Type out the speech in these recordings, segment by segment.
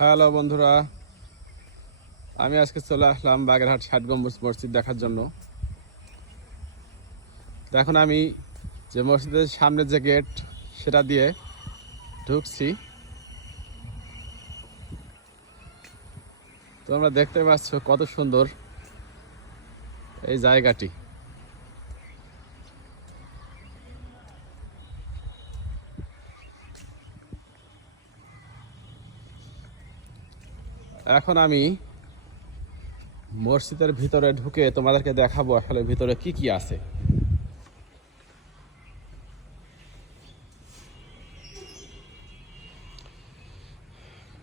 Hello বন্ধুরা, আমি আজকে চলে আসলাম বাগেরহাট ষাট গম্বুজ মসজিদ দেখার জন্য। এখন আমি যে মসজিদের সামনে যে গেট, সেটা দিয়ে ঢুকছি। তোমরা দেখতে পাচ্ছ কত সুন্দর এই জায়গাটি। এখন আমি মসজিদের ভিতরে ঢুকে তোমাদেরকে দেখাবো আসলে ভিতরে কি কি আছে।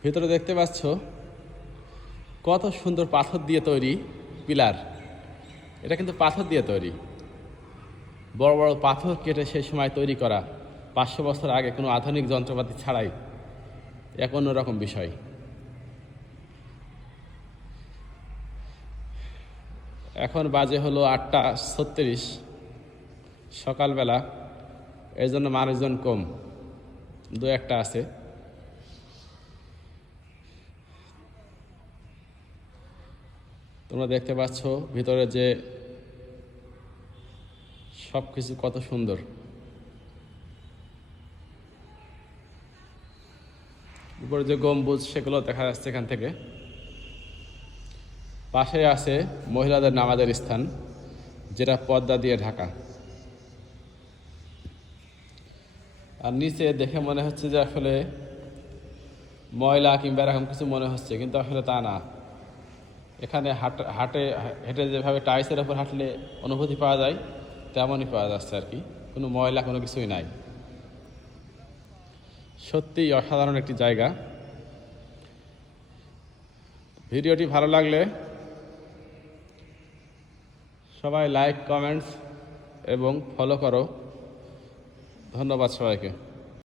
ভিতরে দেখতে পাচ্ছ কত সুন্দর পাথর দিয়ে তৈরি পিলার। এটা কিন্তু পাথর দিয়ে তৈরি। বড় বড় পাথর কেটে সেই সময় তৈরি করা। পাঁচশো বছর আগে কোনো আধুনিক যন্ত্রপাতি ছাড়াই। এক অন্যরকম বিষয়। এখন বাজে হলো আটটা ছত্রিশ, সকালবেলা। এই জন্য মানুষজন কম। দু একটা আছে। তোমরা দেখতে পাচ্ছ ভিতরে যে সব কিছু কত সুন্দর। উপরে যে গম্বুজ, সেগুলো দেখা যাচ্ছে এখান থেকে। পাশে আছে মহিলাদের নামাজের স্থান, যেটা পর্দা দিয়ে ঢাকা। আর নিচে দেখে মনে হচ্ছে যে আসলে ময়লা কিংবা এরকম কিছু মনে হচ্ছে, কিন্তু আসলে তা না। এখানে হাট, হাটে, হেঁটে যেভাবে টাইসের ওপর হাঁটলে অনুভূতি পাওয়া যায়, তেমনই পাওয়া যাচ্ছে আর কি। কোনো ময়লা, কোনো কিছুই নাই। সত্যিই অসাধারণ একটি জায়গা। ভিডিওটি ভালো লাগলে সবাই লাইক কমেন্টস এবং ফলো করো। ধন্যবাদ সবাইকে।